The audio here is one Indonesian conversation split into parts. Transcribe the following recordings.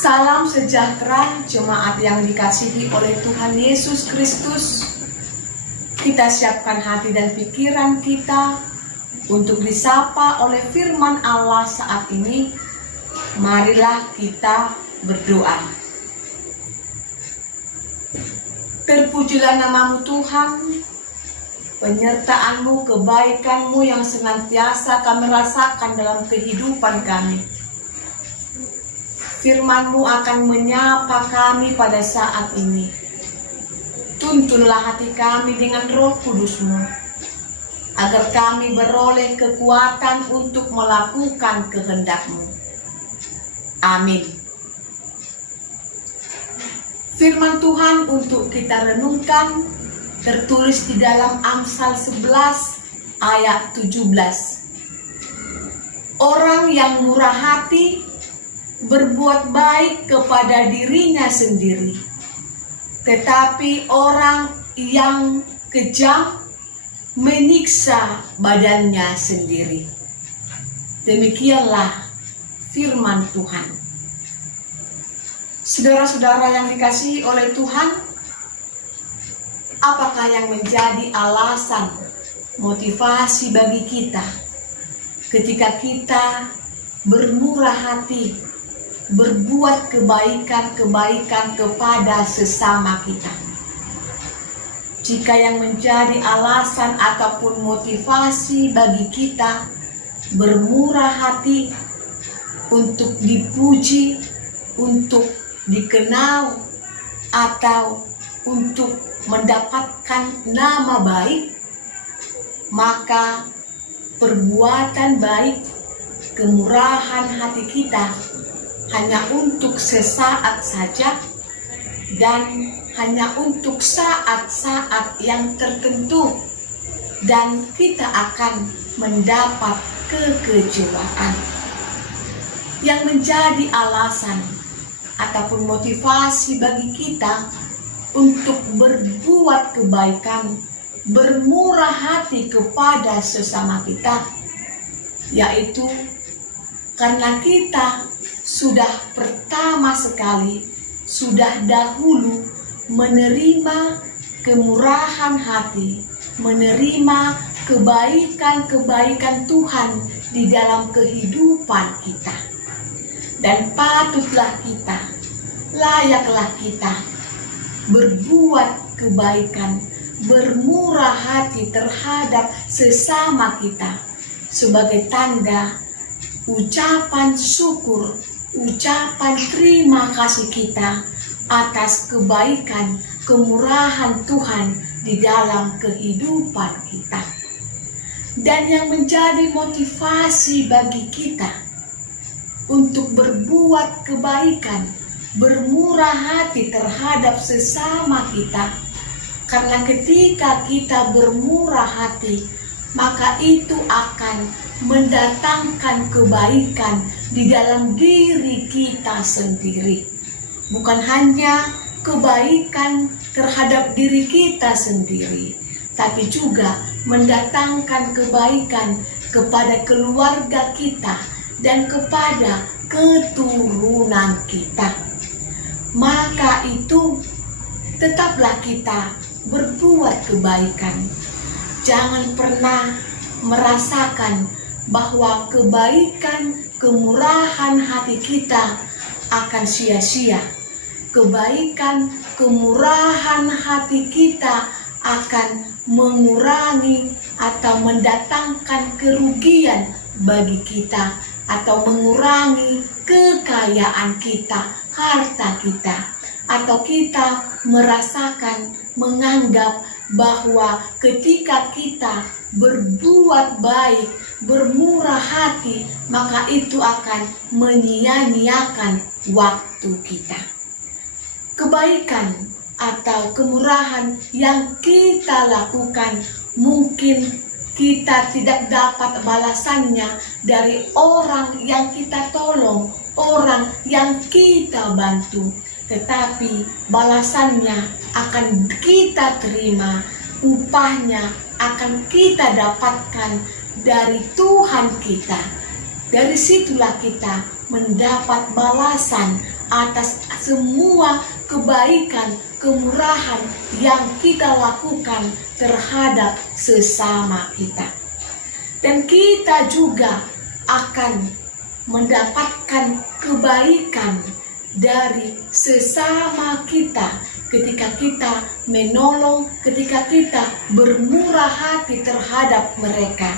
Salam sejahtera jemaat yang dikasihi oleh Tuhan Yesus Kristus. Kita siapkan hati dan pikiran kita untuk disapa oleh firman Allah saat ini. Marilah kita berdoa. Terpujilah namamu Tuhan, penyertaan-Mu, kebaikan-Mu yang senantiasa kami rasakan dalam kehidupan kami. Firman-Mu akan menyapa kami pada saat ini. Tuntunlah hati kami dengan Roh Kudus-Mu, agar kami beroleh kekuatan untuk melakukan kehendak-Mu. Amin. Firman Tuhan untuk kita renungkan tertulis di dalam Amsal 11 ayat 17. Orang yang murah hati berbuat baik kepada dirinya sendiri, tetapi orang yang kejam menyiksa badannya sendiri. Demikianlah firman Tuhan. Saudara-saudara yang dikasihi oleh Tuhan, apakah yang menjadi alasan, motivasi bagi kita ketika kita bermurah hati, berbuat kebaikan-kebaikan kepada sesama kita? Jika yang menjadi alasan ataupun motivasi bagi kita bermurah hati untuk dipuji, untuk dikenal, atau untuk mendapatkan nama baik, maka perbuatan baik, kemurahan hati kita hanya untuk sesaat saja dan hanya untuk saat-saat yang tertentu, dan kita akan mendapat kekecewaan. Yang menjadi alasan ataupun motivasi bagi kita untuk berbuat kebaikan, bermurah hati kepada sesama kita, yaitu karena kita sudah pertama sekali, sudah dahulu menerima kemurahan hati, menerima kebaikan-kebaikan Tuhan di dalam kehidupan kita. Dan patutlah kita, layaklah kita berbuat kebaikan, bermurah hati terhadap sesama kita sebagai tanda ucapan syukur, ucapan terima kasih kita atas kebaikan, kemurahan Tuhan di dalam kehidupan kita. Dan yang menjadi motivasi bagi kita untuk berbuat kebaikan, bermurah hati terhadap sesama kita, karena ketika kita bermurah hati, maka itu akan mendatangkan kebaikan di dalam diri kita sendiri. Bukan hanya kebaikan terhadap diri kita sendiri, tapi juga mendatangkan kebaikan kepada keluarga kita dan kepada keturunan kita. Maka itu tetaplah kita berbuat kebaikan. Jangan pernah merasakan bahwa kebaikan, kemurahan hati kita akan sia-sia. Kebaikan, kemurahan hati kita akan mengurangi atau mendatangkan kerugian bagi kita, atau mengurangi kekayaan kita, harta kita, atau kita merasakan, menganggap bahwa ketika kita berbuat baik, bermurah hati, maka itu akan menyia-nyiakan waktu kita. Kebaikan atau kemurahan yang kita lakukan mungkin kita tidak dapat balasannya dari orang yang kita tolong, orang yang kita bantu, tetapi balasannya akan kita terima, upahnya akan kita dapatkan dari Tuhan kita. Dari situlah kita mendapat balasan atas semua kebaikan, kemurahan yang kita lakukan terhadap sesama kita. Dan kita juga akan mendapatkan kebaikan dari sesama kita ketika kita menolong, ketika kita bermurah hati terhadap mereka.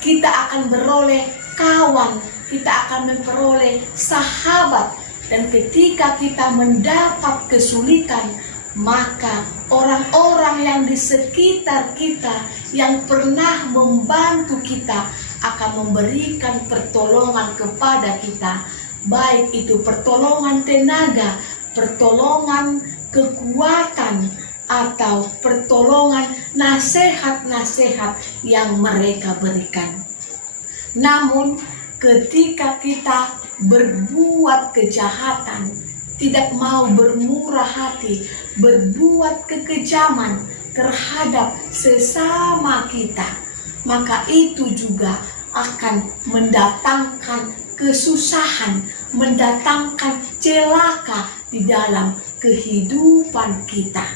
Kita akan beroleh kawan, kita akan memperoleh sahabat, dan ketika kita mendapat kesulitan, maka orang-orang yang di sekitar kita yang pernah membantu kita akan memberikan pertolongan kepada kita, baik itu pertolongan tenaga, pertolongan kekuatan, atau pertolongan nasihat-nasihat yang mereka berikan. Namun ketika kita berbuat kejahatan, tidak mau bermurah hati, berbuat kekejaman terhadap sesama kita, maka itu juga akan mendatangkan kesusahan, mendatangkan celaka di dalam kehidupan kita.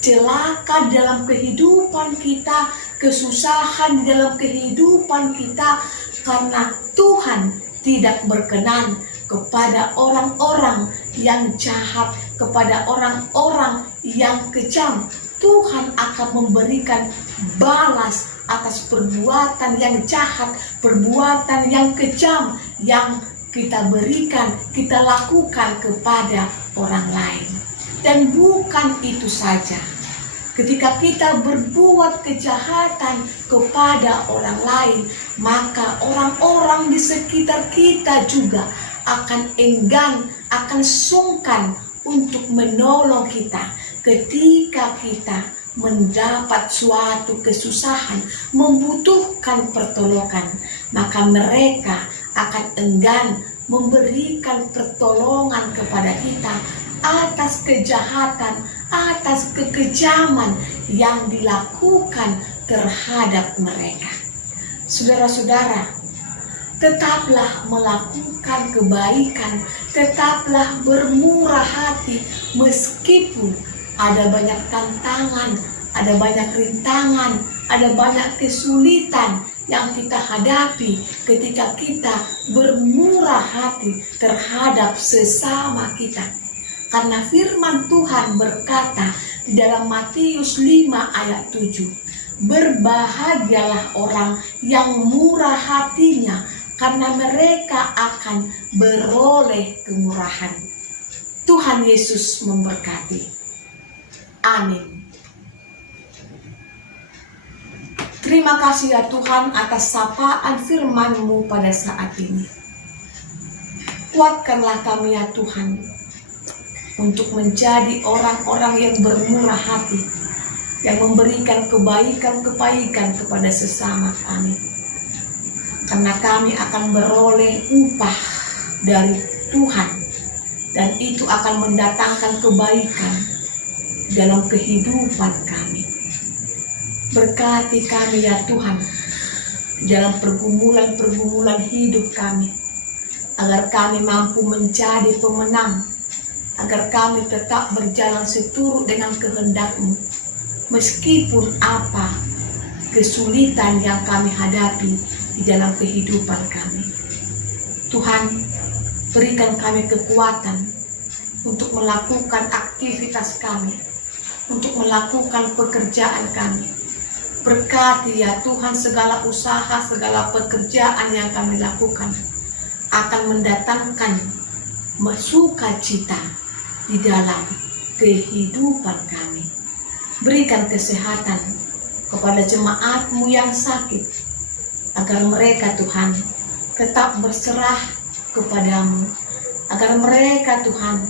Celaka dalam kehidupan kita, kesusahan di dalam kehidupan kita, karena Tuhan tidak berkenan kepada orang-orang yang jahat, kepada orang-orang yang kejam. Tuhan akan memberikan balas atas perbuatan yang jahat, perbuatan yang kejam yang kita berikan, kita lakukan kepada orang lain. Dan bukan itu saja, ketika kita berbuat kejahatan kepada orang lain, maka orang-orang di sekitar kita juga akan enggan, akan sungkan untuk menolong kita ketika kita mendapat suatu kesusahan, membutuhkan pertolongan. Maka mereka akan enggan memberikan pertolongan kepada kita atas kejahatan, atas kekejaman yang dilakukan terhadap mereka. Saudara-saudara, tetaplah melakukan kebaikan, tetaplah bermurah hati meskipun ada banyak tantangan, ada banyak rintangan, ada banyak kesulitan yang kita hadapi ketika kita bermurah hati terhadap sesama kita. Karena firman Tuhan berkata di dalam Matius 5 ayat 7, berbahagialah orang yang murah hatinya, karena mereka akan beroleh kemurahan. Tuhan Yesus memberkati. Amin. Terima kasih ya Tuhan atas sapaan firman-Mu pada saat ini. Kuatkanlah kami ya Tuhan, untuk menjadi orang-orang yang bermurah hati, yang memberikan kebaikan-kebaikan kepada sesama kami. Karena kami akan beroleh upah dari Tuhan, dan itu akan mendatangkan kebaikan dalam kehidupan kami. Berkati kami ya Tuhan dalam pergumulan-pergumulan hidup kami, agar kami mampu menjadi pemenang, agar kami tetap berjalan seturut dengan kehendak-Mu, meskipun apa kesulitan yang kami hadapi di dalam kehidupan kami. Tuhan, berikan kami kekuatan untuk melakukan aktivitas kami, untuk melakukan pekerjaan kami. Berkati ya Tuhan segala usaha, segala pekerjaan yang kami lakukan akan mendatangkan sukacita di dalam kehidupan kami. Berikan kesehatan kepada jemaat-Mu yang sakit, agar mereka Tuhan tetap berserah kepadamu, agar mereka Tuhan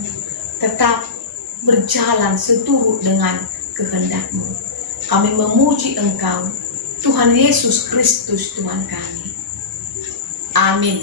tetap berjalan seturut dengan kehendak-Mu. Kami memuji Engkau, Tuhan Yesus Kristus Tuhan kami. Amin.